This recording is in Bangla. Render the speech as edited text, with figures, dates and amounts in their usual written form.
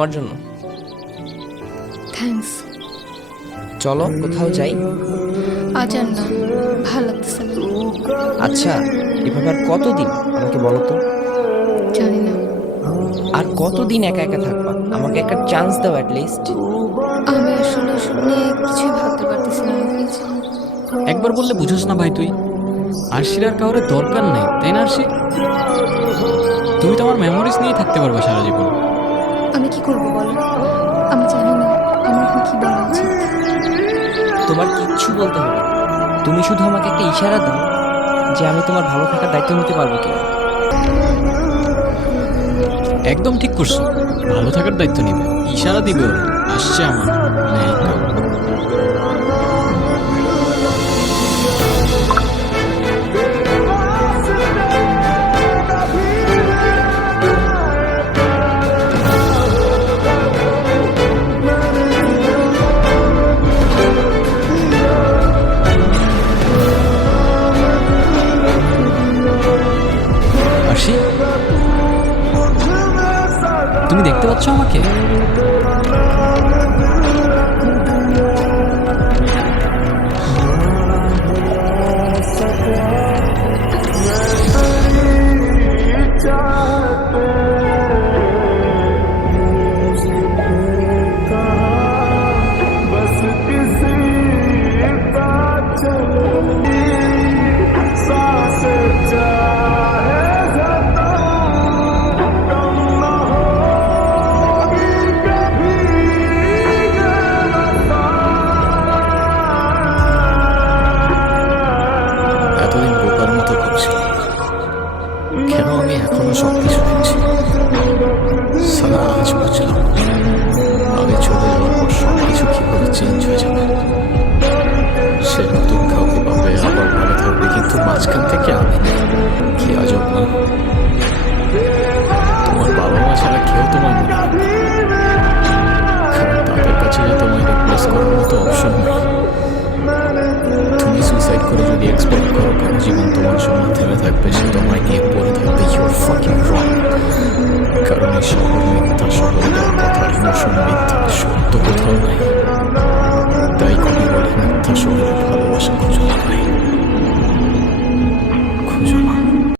তোমার জন্য। থ্যাঙ্কস। চলো কোথাও যাই। আজ আর না, ভালো লাগতেছে না। আচ্ছা, এভাবে আর কতদিন আমাকে বলো তো? জানি না। আর কতদিন একা একা থাকবা? আমাকে একটা চান্স দাও অ্যাটলিস্ট। আমি আসলে এসব নিয়ে কিছুই ভাবতে পারতেছি না প্লিজ। একবার বললে বুঝোস না ভাই তুই? আরশির আর কাউরে দরকার নাই, তাই না আরশি? তুমি তো আমার মেমোরিজ নিয়েই থাকতে পারবে সারা জীবন। আমি কি করব বলো? আমি জানি না আমার এখন কি বলা উচিত। তোমার কিচ্ছু বলতে হবে না। তুমি শুধু আমাকে একটা ইশারা দাও যে আমি তোমার ভালো থাকার দায়িত্ব নিতে পারবো কিনা। একদম ঠিক করছো, ভালো থাকার দায়িত্ব নিবে, ইশারা দিবে ওরা। আসছে আমার নায়িকা। আরশি, তুমি দেখতে পাচ্ছ আমাকে? এতদিন বোকার মতো করছিলাম, কেন আমি এখনো সবকিছু দেখছি? সালা আজ বুঝলাম আমি চলে যাওয়ার পর সবকিছু কিভাবে চেঞ্জ হয়ে যাবে। সে নতুন কাউকে পাবে, আবার ভালো থাকবে, কিন্তু মাঝখান থেকে আমি কি আজব না? তোমার বাবা মা ছাড়া কেউ তোমার মনে রাখবে, কারণ তাদের কাছে যে তোমায় রিপ্লেস করার মতো অপশন নেই। তুমি সুইসাইড করে যদি এক্সপেক্ট করো কারো জীবন তোমার জন্য থেমে থাকবে, সে তোমায় নিয়ে পড়ে থাকবে, ইউর ফাকিং রং। কারণ এই শহর মিথ্যা, শহরে দেওয়ার কথা ইমোশন মিথ্যা, সত্য কোথাও নাই। তাই কবি বলে মিথ্যা শহরে ভালোবাসা খুঁজো।